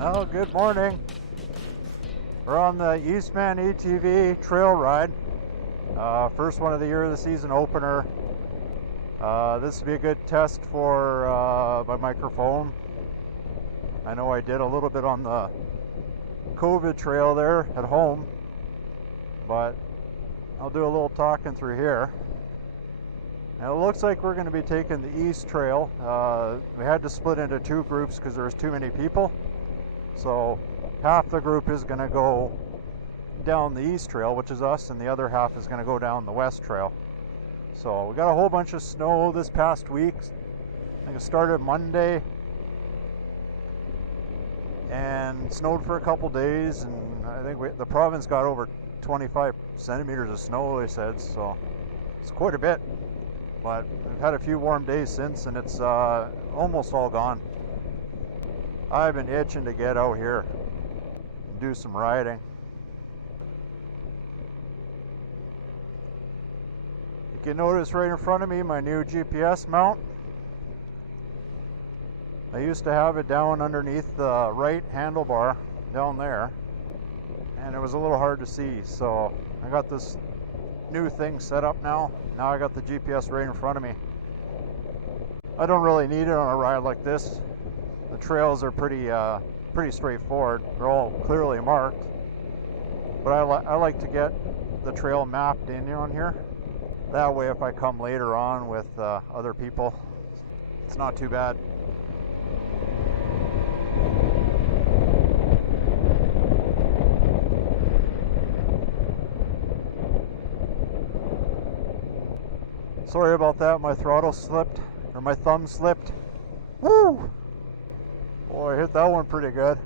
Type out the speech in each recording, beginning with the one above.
Oh, good morning. We're on the Eastman ATV trail ride. First one of the year, the season opener. This will be a good test for my microphone. I know I did a little bit on the COVID trail there at home, but I'll do a little talking through here. And it looks like we're going to be taking the East Trail. We had to split into two groups because there was too many people. So half the group is going to go down the East Trail, which is us, and the other half is going to go down the West Trail. So we got a whole bunch of snow this past week. I think it started Monday and snowed for a couple days, and I think the province got over 25 centimeters of snow, they said, so it's quite a bit. But we've had a few warm days since, and it's almost all gone. I've been itching to get out here and do some riding. You can notice right in front of me my new GPS mount. I used to have it down underneath the right handlebar down there, and it was a little hard to see, so I got this new thing set up now. Now I got the GPS right in front of me. I don't really need it on a ride like this. The trails are pretty straightforward. They're all clearly marked, but I like to get the trail mapped in on here. That way if I come later on with other people, it's not too bad. Sorry about that, my throttle slipped, or my thumb slipped. Woo! Boy, I hit that one pretty good.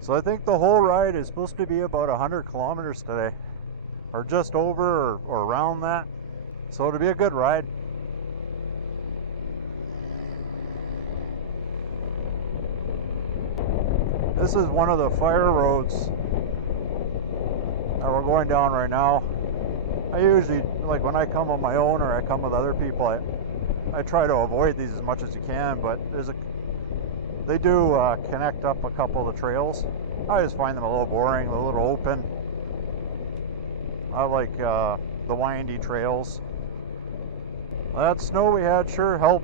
So I think the whole ride is supposed to be about 100 kilometers today, or just over or around that. So it'll be a good ride. This is one of the fire roads that we're going down right now. I usually, like when I come on my own or I come with other people, I try to avoid these as much as you can, but they do connect up a couple of the trails. I just find them a little boring, a little open. I like the windy trails. That snow we had sure help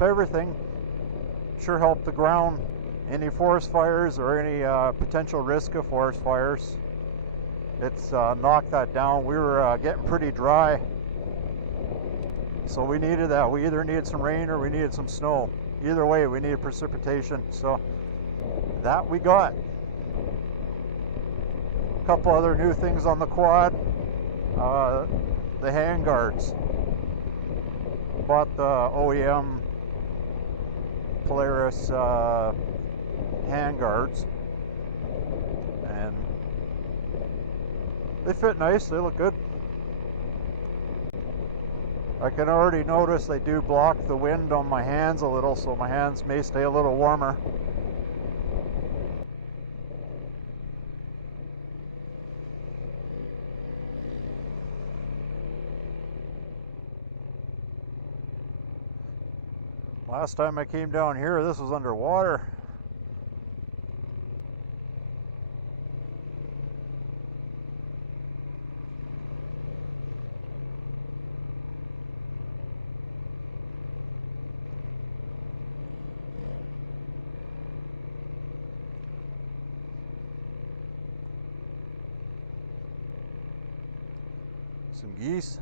everything. Sure helped the ground. Any forest fires or any potential risk of forest fires, it's knocked that down. We were getting pretty dry, so we needed that. We either needed some rain or we needed some snow. Either way, we needed precipitation, so that we got. A couple other new things on the quad. The hand guards. Bought the OEM Polaris hand guards, and they fit nice. They look good. I can already notice they do block the wind on my hands a little, so my hands may stay a little warmer. Last time I came down here, this was underwater. Some geese.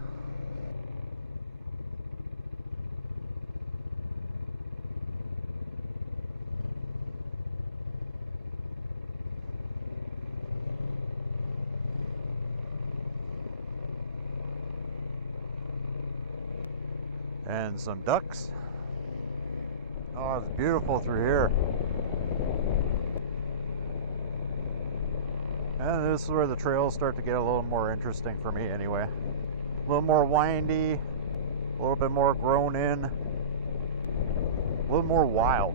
And some ducks. Oh, it's beautiful through here. And this is where the trails start to get a little more interesting for me anyway. A little more windy, a little bit more grown in, a little more wild.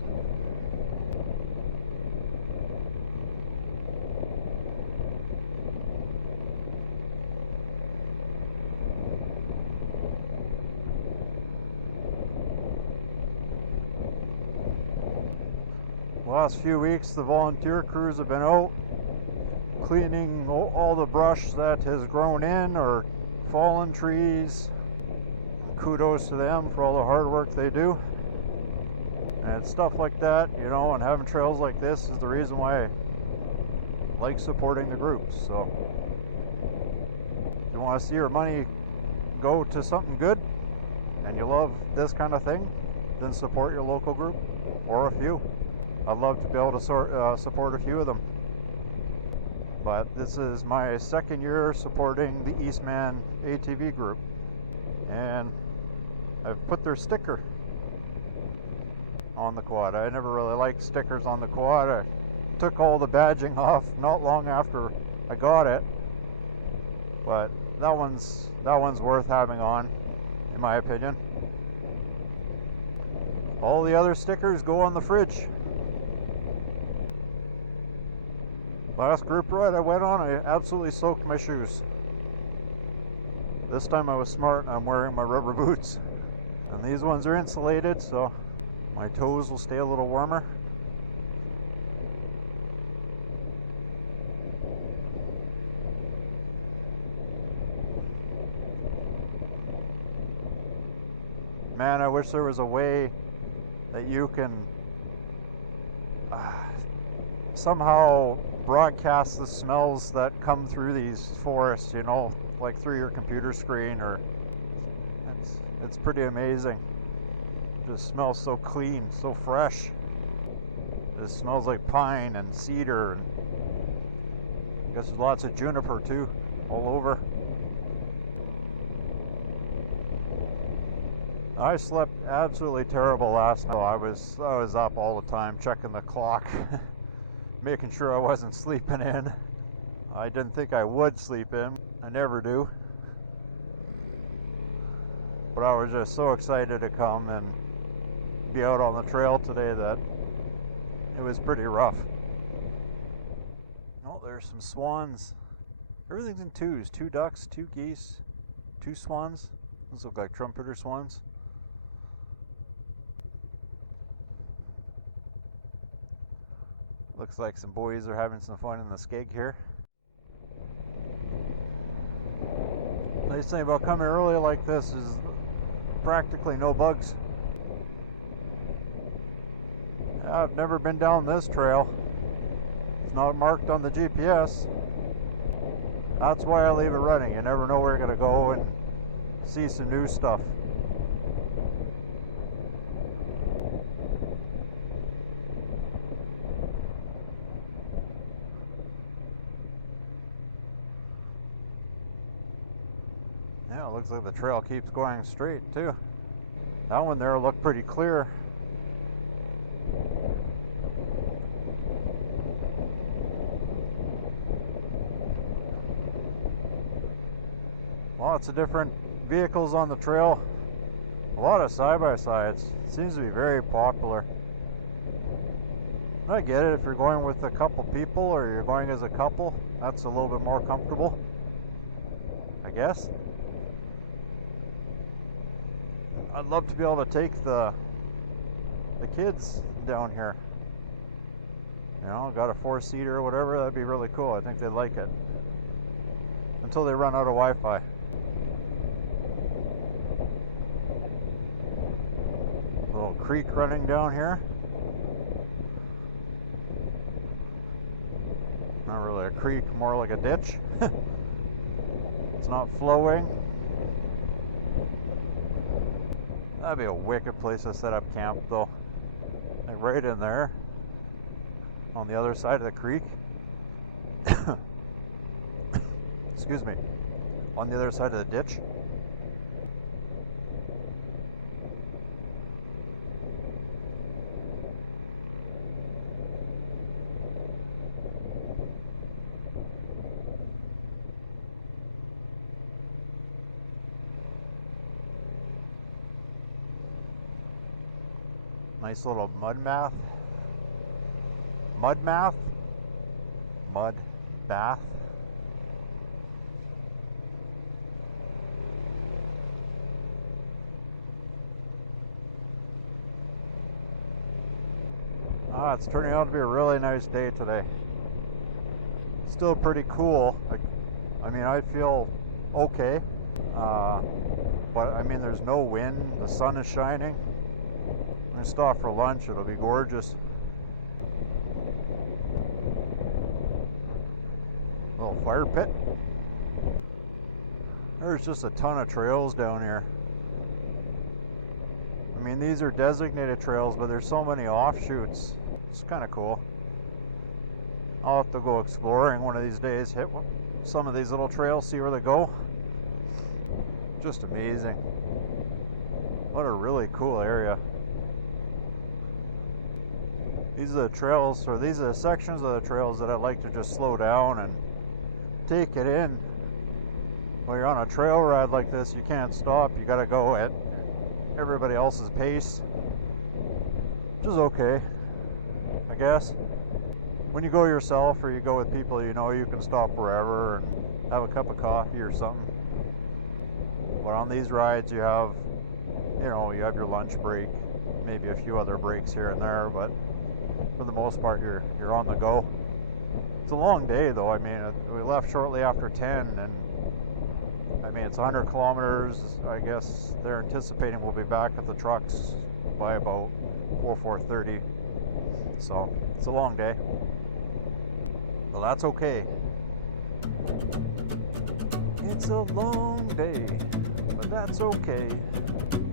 The last few weeks the volunteer crews have been out cleaning all the brush that has grown in or fallen trees. Kudos to them for all the hard work they do. And stuff like that, you know, and having trails like this is the reason why I like supporting the groups. So if you want to see your money go to something good and you love this kind of thing, then support your local group or a few. I'd love to be able to support a few of them. But this is my second year supporting the Eastman ATV group. And I've put their sticker on the quad. I never really liked stickers on the quad. I took all the badging off not long after I got it. But that one's worth having on, in my opinion. All the other stickers go on the fridge. Last group ride I went on, I absolutely soaked my shoes. This time I was smart and I'm wearing my rubber boots. And these ones are insulated, so my toes will stay a little warmer. Man, I wish there was a way that you can somehow broadcast the smells that come through these forests, you know, like through your computer screen, or it's pretty amazing. It just smells so clean, so fresh. It smells like pine and cedar, and I guess there's lots of juniper too, all over. I slept absolutely terrible last night. I was up all the time checking the clock, making sure I wasn't sleeping in. I didn't think I would sleep in. I never do. But I was just so excited to come and be out on the trail today that it was pretty rough. Oh, there's some swans. Everything's in twos. 2 ducks, 2 geese, 2 swans. Those look like trumpeter swans. Looks like some boys are having some fun in the skeg here. Nice thing about coming early like this is practically no bugs. I've never been down this trail. It's not marked on the GPS. That's why I leave it running. You never know where you're going to go and see some new stuff. Yeah, it looks like the trail keeps going straight too. That one there looked pretty clear. Lots of different vehicles on the trail. A lot of side-by-sides. Seems to be very popular. I get it if you're going with a couple people or you're going as a couple. That's a little bit more comfortable, I guess. I'd love to be able to take the kids down here. You know, got a 4-seater or whatever, that'd be really cool. I think they'd like it. Until they run out of Wi-Fi. Little creek running down here. Not really a creek, more like a ditch. It's not flowing. That'd be a wicked place to set up camp though. Like right in there. On the other side of the creek. Excuse me. On the other side of the ditch. Nice little mud bath. Mud bath? Mud bath. It's turning out to be a really nice day today. Still pretty cool. I mean, I feel okay. But I mean, there's no wind. The sun is shining. I'm gonna stop for lunch. It'll be gorgeous. Little fire pit. There's just a ton of trails down here. I mean, these are designated trails, but there's so many offshoots. It's kind of cool. I'll have to go exploring one of these days, hit some of these little trails, see where they go. Just amazing. What a really cool area. These are the trails, or these are the sections of the trails that I like to just slow down and take it in. When you're on a trail ride like this, you can't stop. You gotta go at everybody else's pace, which is okay, I guess. When you go yourself or you go with people you know, you can stop wherever and have a cup of coffee or something. But on these rides you have, you know, you have your lunch break, maybe a few other breaks here and there, but for the most part you're on the go. It's a long day though. I mean, we left shortly after 10 and I mean, it's 100 kilometers. I guess they're anticipating we'll be back at the trucks by about 4:30. So it's a long day. Well, that's okay. It's a long day, but that's okay.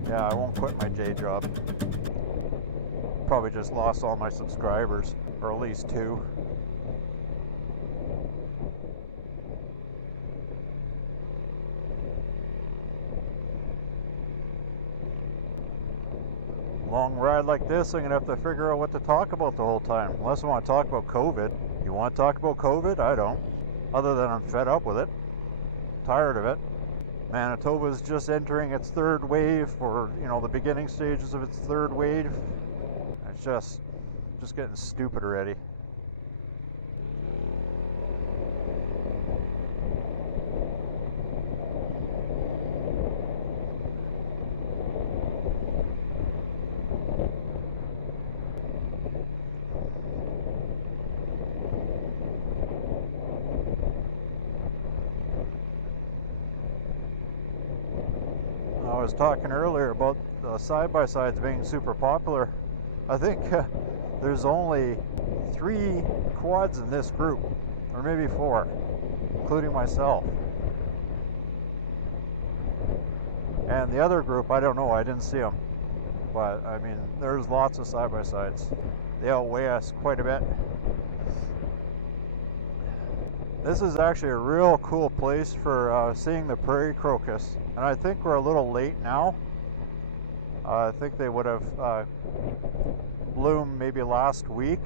Yeah, I won't quit my day job. Probably just lost all my subscribers, or at least 2. Long ride like this, I'm going to have to figure out what to talk about the whole time. Unless I want to talk about COVID. You want to talk about COVID? I don't. Other than I'm fed up with it. Tired of it. Manitoba's just entering its 3rd wave, or, you know, the beginning stages of its 3rd wave. It's just getting stupid already. I was talking earlier about Sidebar Sides being super popular. I think there's only 3 quads in this group, or maybe 4, including myself. And the other group, I don't know, I didn't see them. But I mean, there's lots of side-by-sides. They outweigh us quite a bit. This is actually a real cool place for seeing the Prairie Crocus. And I think we're a little late now. I think they would have bloomed maybe last week.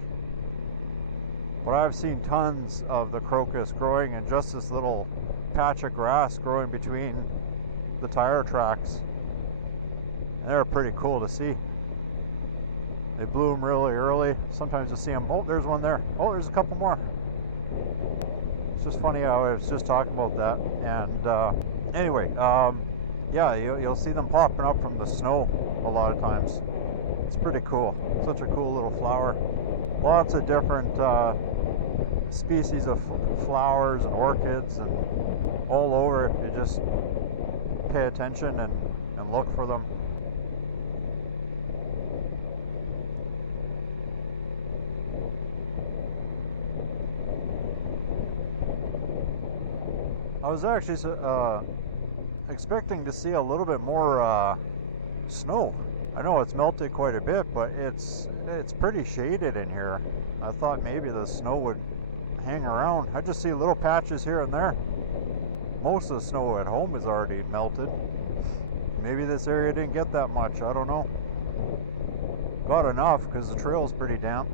But I've seen tons of the crocus growing in just this little patch of grass growing between the tire tracks. And they're pretty cool to see. They bloom really early. Sometimes you see them. Oh, there's one there. Oh, there's a couple more. It's just funny how I was just talking about that. And anyway, yeah, you'll see them popping up from the snow a lot of times. It's pretty cool. Such a cool little flower. Lots of different species of flowers and orchids and all over if you just pay attention and look for them. I was actually expecting to see a little bit more snow. I know it's melted quite a bit, but it's pretty shaded in here. I thought maybe the snow would hang around. I just see little patches here and there. Most of the snow at home is already melted. Maybe this area didn't get that much, I don't know. Got enough because the trail's pretty damp.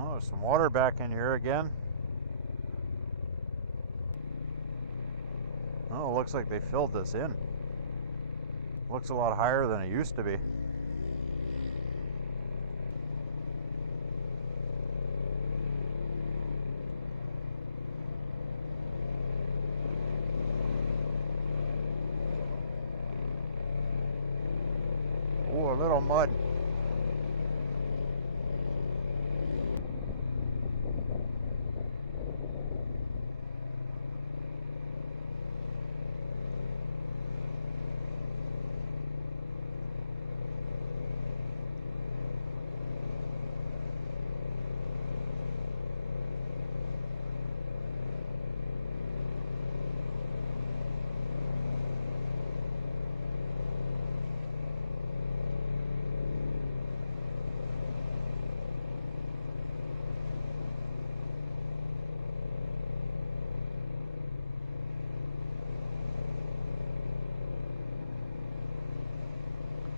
Oh, there's some water back in here again. Oh, it looks like they filled this in. Looks a lot higher than it used to be. Oh, a little mud.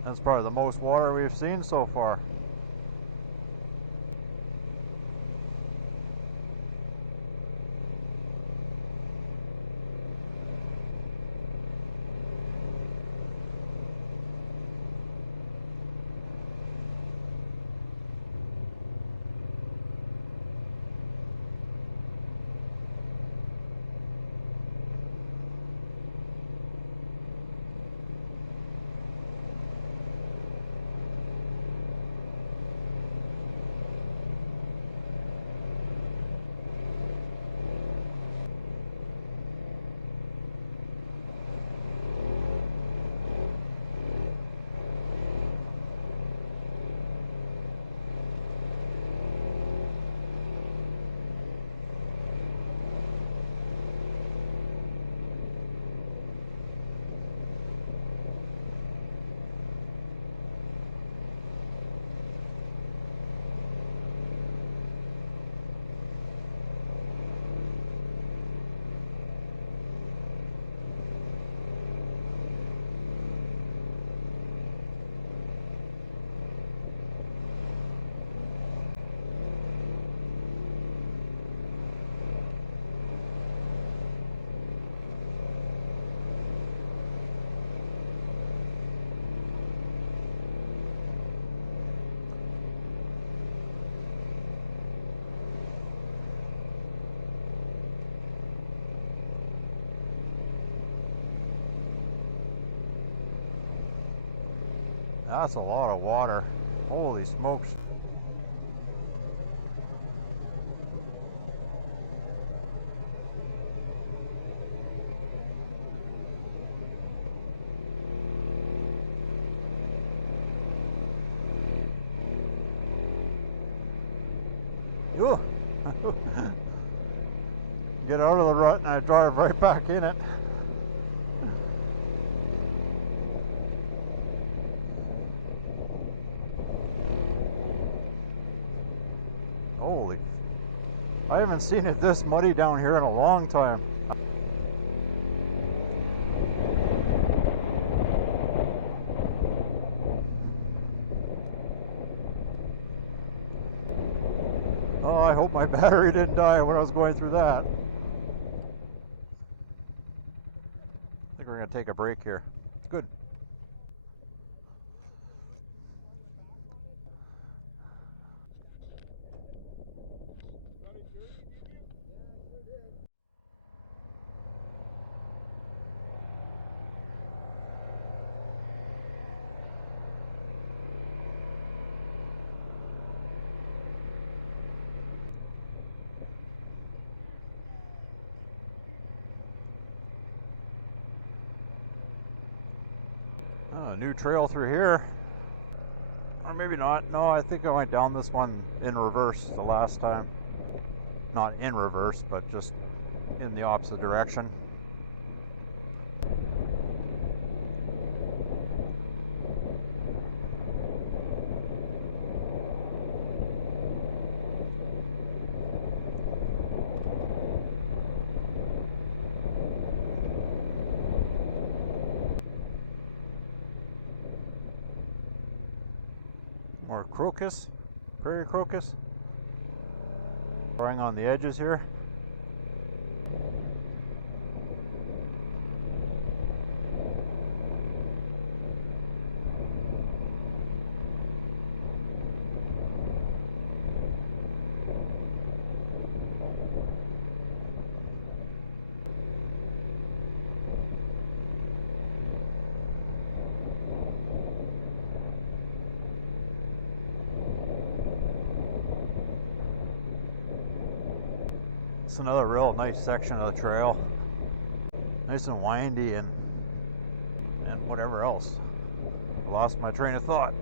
That's probably the most water we've seen so far. That's a lot of water. Holy smokes. Ew. Get out of the rut and I drive right back in it. Holy, I haven't seen it this muddy down here in a long time. Oh, I hope my battery didn't die when I was going through that. I think we're going to take a break here. Good. Oh, a new trail through here. Or maybe not. No, I think I went down this one in reverse the last time. Not in reverse, but just in the opposite direction. More crocus, prairie crocus. Drawing on the edges here. It's another real nice section of the trail. Nice and windy and whatever else. I lost my train of thought.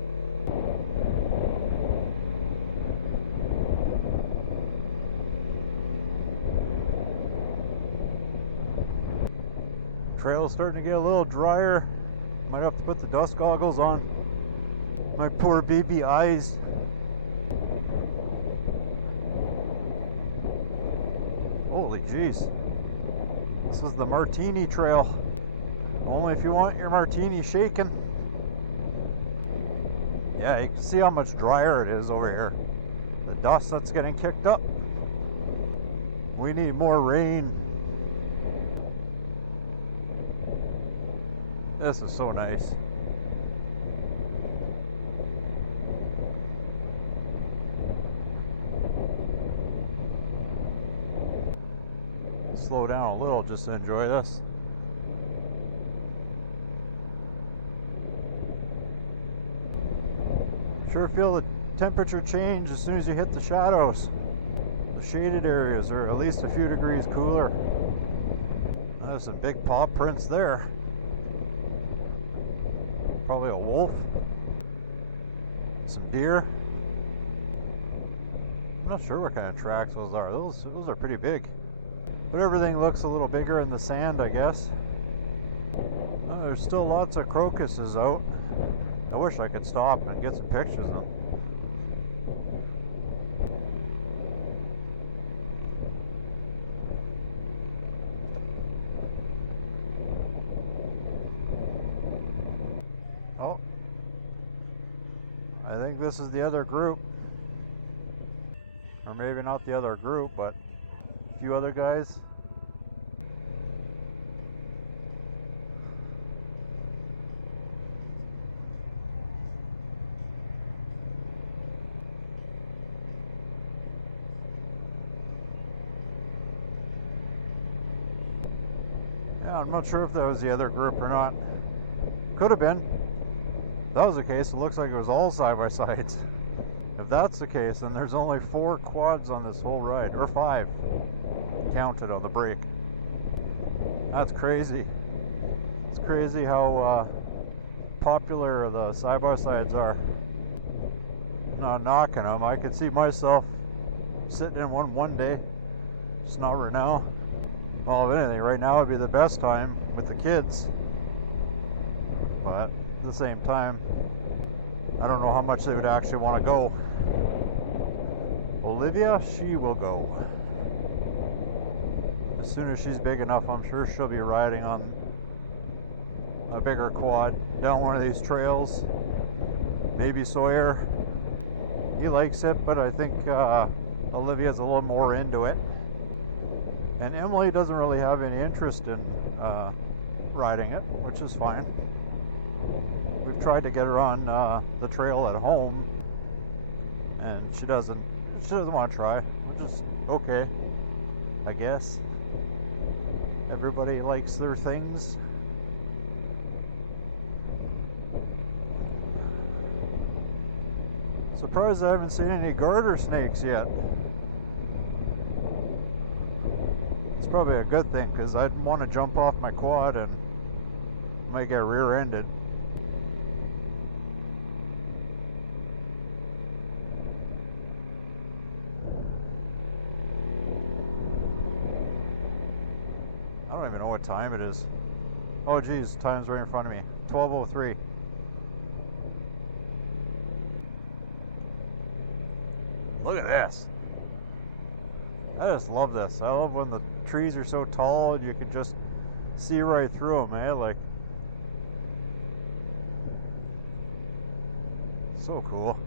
Trail's starting to get a little drier. Might have to put the dust goggles on. My poor baby eyes. Holy jeez. This is the Martini Trail. Only if you want your martini shaken. Yeah, you can see how much drier it is over here. The dust that's getting kicked up. We need more rain. This is so nice. Slow down a little just to enjoy this. Sure feel the temperature change as soon as you hit the shadows. The shaded areas are at least a few degrees cooler. There's some big paw prints there. Probably a wolf. Some deer. I'm not sure what kind of tracks those are. Those are pretty big. But everything looks a little bigger in the sand, I guess. There's still lots of crocuses out. I wish I could stop and get some pictures of them. Oh, I think this is the other group. Or maybe not the other group, but a few other guys. Yeah, I'm not sure if that was the other group or not. Could have been. If that was the case, it looks like it was all side-by-sides. If that's the case, then there's only 4 quads on this whole ride, or 5 counted on the break. That's crazy. It's crazy how popular the side-by-sides are. I'm not knocking them. I could see myself sitting in one day, just not right now. Well, if anything, right now would be the best time with the kids. But at the same time, I don't know how much they would actually want to go. Olivia, she will go. As soon as she's big enough, I'm sure she'll be riding on a bigger quad down one of these trails. Maybe Sawyer. He likes it, but I think Olivia's a little more into it. And Emily doesn't really have any interest in riding it, which is fine. We've tried to get her on the trail at home, and she doesn't want to try, which is okay, I guess. Everybody likes their things. Surprised I haven't seen any garter snakes yet. It's probably a good thing, because I'd want to jump off my quad and might get rear-ended. I don't even know what time it is. Oh geez, time's right in front of me. 12:03. Look at this. I just love this. I love when the trees are so tall and you can just see right through them, eh? Like, so cool.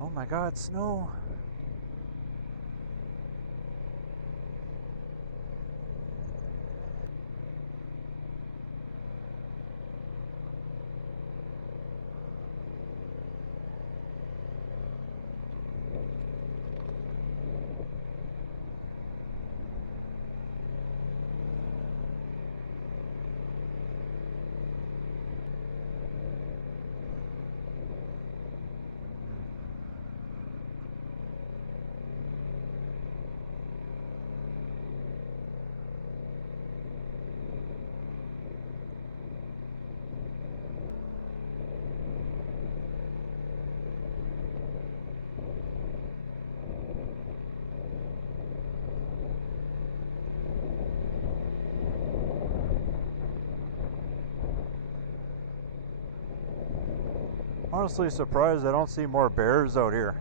Oh my god, snow. Honestly surprised I don't see more bears out here.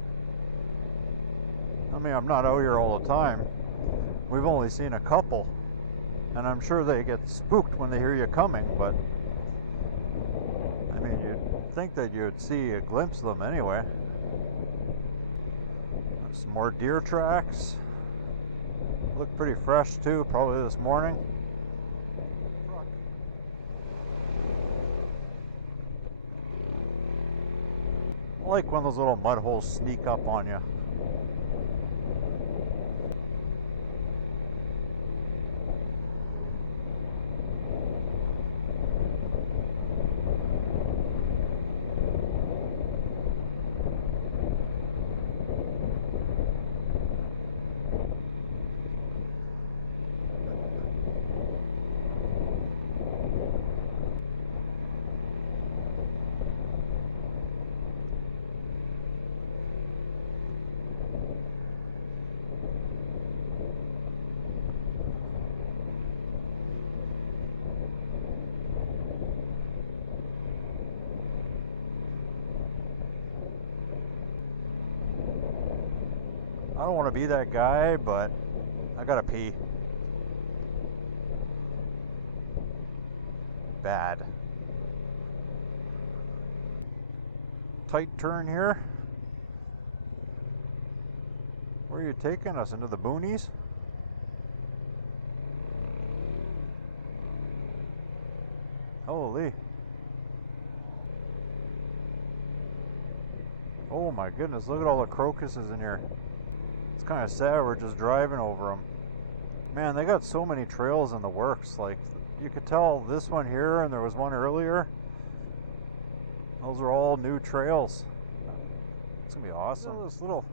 I mean, I'm not out here all the time. We've only seen a couple. And I'm sure they get spooked when they hear you coming, but I mean, you'd think that you'd see a glimpse of them anyway. Some more deer tracks. Look pretty fresh too, probably this morning. I like when those little mud holes sneak up on you. I don't want to be that guy, but I gotta pee. Bad. Tight turn here. Where are you taking us? Into the boonies? Holy. Oh my goodness, look at all the crocuses in here. It's kind of sad we're just driving over them. Man, they got so many trails in the works. Like, you could tell this one here and there was one earlier. Those are all new trails. It's gonna be awesome. This little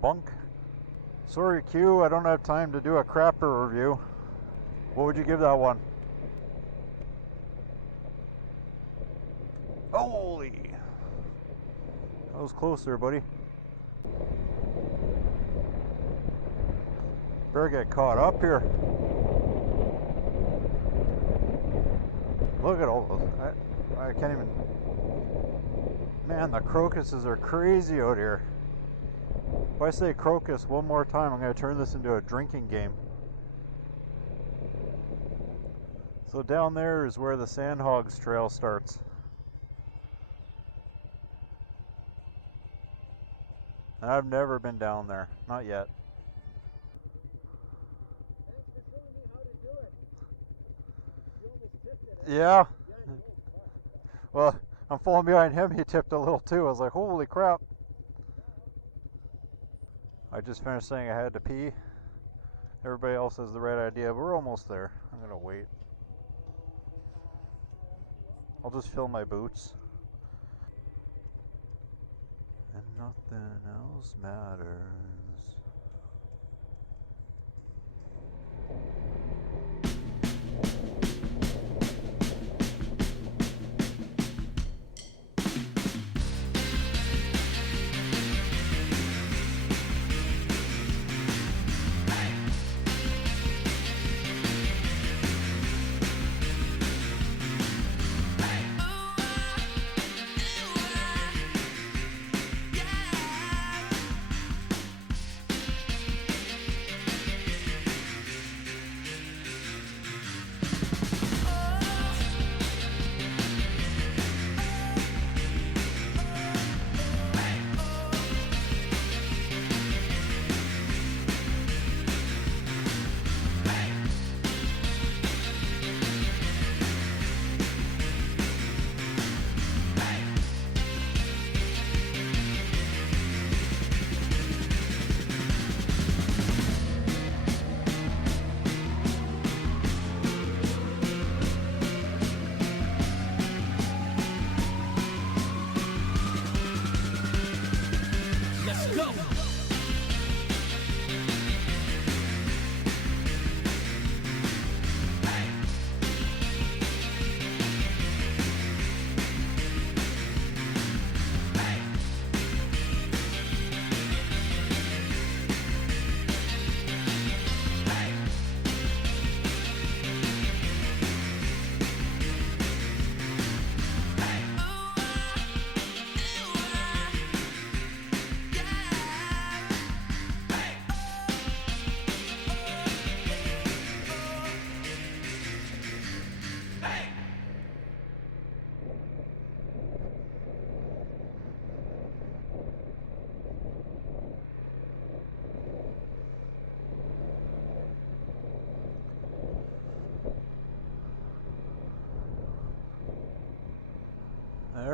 bunk. Sorry, Q, I don't have time to do a crapper review. What would you give that one? Holy! That was close there, buddy. Better get caught up here. Look at all those. I can't even. Man, the crocuses are crazy out here. If I say crocus one more time, I'm going to turn this into a drinking game. So down there is where the Hogs Trail starts. And I've never been down there. Not yet. Yeah. Well, I'm falling behind him. He tipped a little too. I was like, holy crap. I just finished saying I had to pee. Everybody else has the right idea, but we're almost there. I'm going to wait. I'll just fill my boots. And nothing else matters.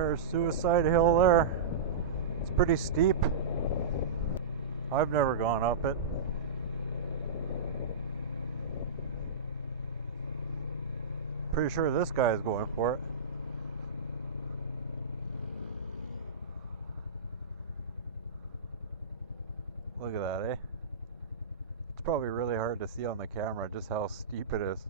There's Suicide Hill there. It's pretty steep. I've never gone up it. Pretty sure this guy is going for it. Look at that, eh? It's probably really hard to see on the camera just how steep it is.